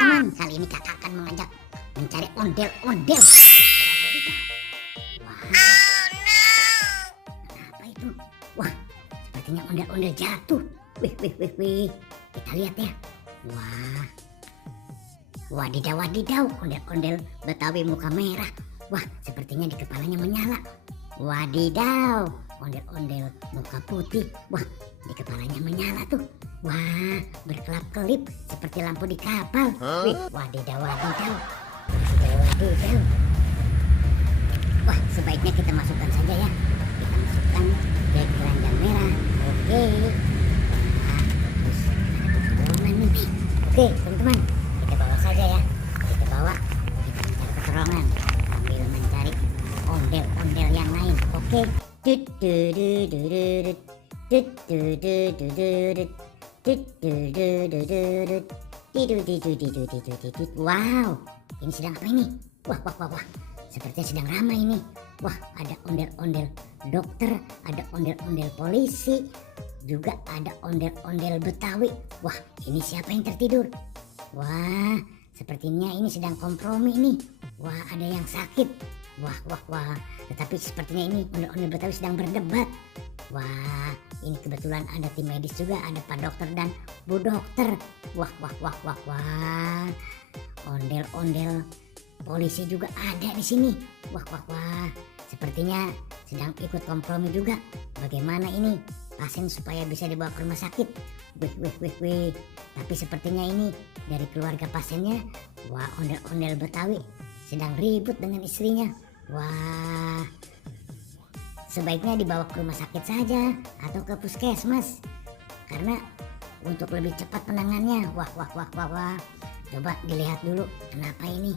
teman-teman, kali ini kakak akan mengajak mencari ondel-ondel. Wah, apa itu? Wah, sepertinya ondel-ondel jatuh. Wih. Kita lihat ya. Wah, wadidaw, ondel-ondel Betawi muka merah. Wah, sepertinya di kepalanya menyala. Wadidaw, ondel-ondel muka putih. Wah, di kepalanya menyala tuh. Wah, berkelap-kelip seperti lampu di kapal. Wih, wadidaw. Wah, sebaiknya kita masukkan saja ya. Kita masukkan ke keranjang merah. Oke. Nah, terus ada terowongan nih. Oke, teman-teman, kita bawa saja ya. Kita bawa, kita mencari terowongan sambil mencari ondel-ondel yang lain. Oke. Wow, ini sedang apa ini? Wah. Sepertinya sedang ramai ini. Wah, ada ondel-ondel dokter, ada ondel-ondel polisi, juga ada ondel-ondel Betawi. Wah, ini siapa yang tertidur? Wah, sepertinya ini sedang kompromi nih. Wah, ada yang sakit. Wah. Tetapi sepertinya ini ondel-ondel Betawi sedang berdebat. Wah, ini kebetulan ada tim medis juga, ada Pak Dokter dan Bu Dokter. Wah. Ondel-ondel polisi juga ada di sini. Wah. Sepertinya sedang ikut kompromi juga. Bagaimana ini pasien supaya bisa dibawa ke rumah sakit? Wih. Tapi sepertinya ini dari keluarga pasiennya. Wah, ondel-ondel Betawi sedang ribut dengan istrinya. Wah, sebaiknya dibawa ke rumah sakit saja atau ke puskesmas, karena untuk lebih cepat penanganannya. Wah. Coba dilihat dulu, kenapa ini?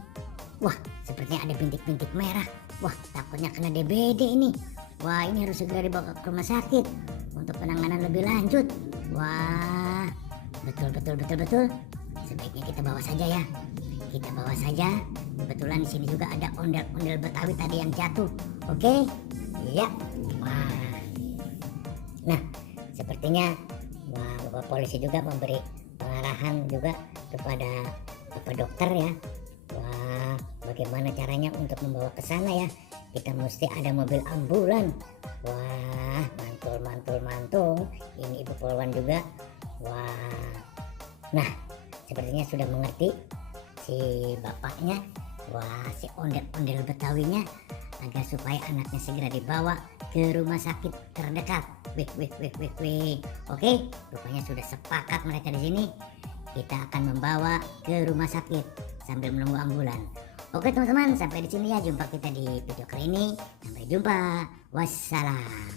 Wah, sepertinya ada bintik-bintik merah. Wah, takutnya kena DBD ini. Wah, ini harus segera dibawa ke rumah sakit untuk penanganan lebih lanjut. Wah, betul. Sebaiknya kita bawa saja ya. Kita bawa saja. Kebetulan di sini juga ada ondel-ondel Betawi tadi yang jatuh. Oke? Iya. Wah. Nah, sepertinya Bapak polisi juga memberi pengarahan juga kepada Bapak dokter ya. Wah, bagaimana caranya untuk membawa ke sana ya? Kita mesti ada mobil ambulan. Wah, mantul. Ini Ibu Polwan juga. Wah. Nah, sepertinya sudah mengerti si bapaknya. Wah, si ondel-ondel Betawinya, agar supaya anaknya segera dibawa ke rumah sakit terdekat. Wih. Oke, rupanya sudah sepakat mereka di sini. Kita akan membawa ke rumah sakit sambil menunggu ambulan. Oke teman-teman, sampai di sini ya jumpa kita di video kali ini. Sampai jumpa. Wassalam.